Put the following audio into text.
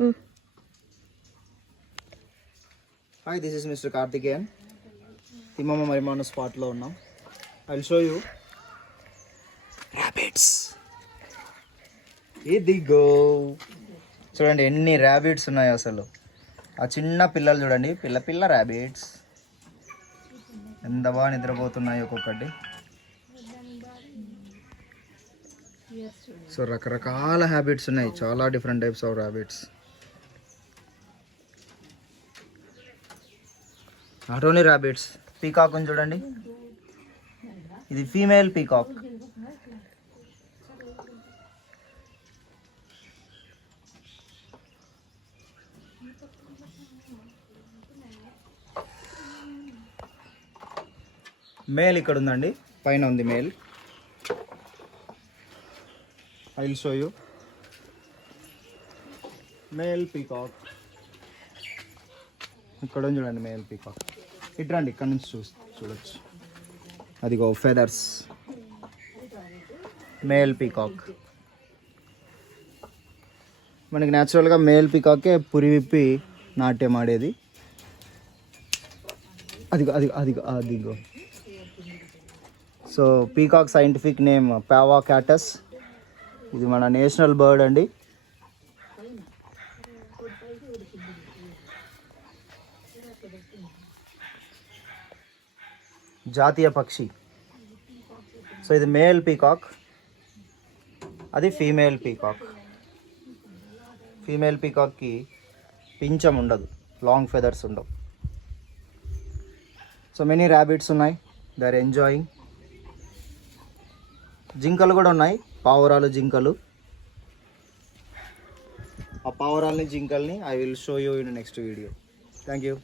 Hi, this is Mr. Karthikeyan. Timama Marimana spot lo unnam. I'll show you rabbits. ఇదిగో చూడండి ఎన్ని ర్యాబిట్స్ ఉన్నాయో అసలు. ఆ చిన్న పిల్లలు చూడండి, పిల్ల పిల్ల ర్యాబిట్స్ ఎంత బాగా నిద్రపోతున్నాయి ఒక్కొక్కటి. సో రకరకాల హ్యాబిట్స్ ఉన్నాయి, చాలా different types of rabbits. Not only rabbits, peacock అని చూడండి, ఇది ఫీమేల్ పీకాక్. మేల్ ఇక్కడ ఉందండి, పైన ఉంది male. I will show you male peacock. ఇక్కడ ఉంది చూడండి మేల్ పీకాక్. ఇటు రండి, ఇక్కడ నుంచి చూడొచ్చు. అదిగో ఫెదర్స్, మేల్ పీకాక్. మనకి న్యాచురల్గా మేల్ పీకాకే పురి విప్పి నాట్యం ఆడేది. అదిగో అదిగో అదిగో అదిగో. సో పీకాక్ సైంటిఫిక్ నేమ్ పావా క్యాటస్. ఇది మన నేషనల్ బర్డ్ అండి. జాతీయ పక్షి. సో ఇది మేల్ పీకాక్, అది ఫీమేల్ పీకాక్. ఫీమేల్ పీకాక్కి పించం ఉండదు, లాంగ్ ఫెదర్స్ ఉండవు. సో మెనీ ర్యాబిట్స్ ఉన్నాయి, దే ఆర్ ఎంజాయింగ్. జింకలు కూడా ఉన్నాయి, పావురాలు జింకలు. ఆ పావురాలని జింకల్ని I will show you in next video. Thank you.